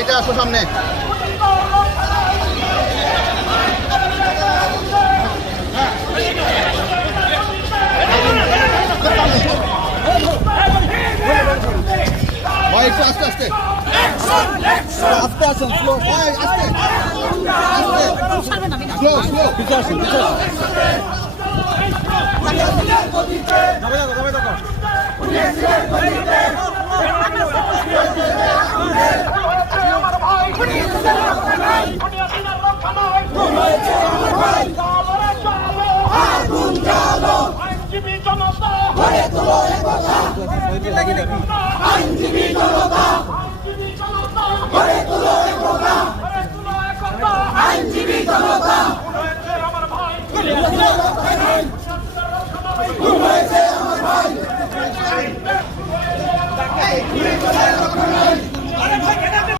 এটা আসো সামনে। ভাই একটু আস্তে আস্তে আস্তে আসুন, স্লো ভাই, আস্তে আস্তে, স্লো স্লো, পিছে আসুন, পিছে আসুন। আইনজীবী জনতা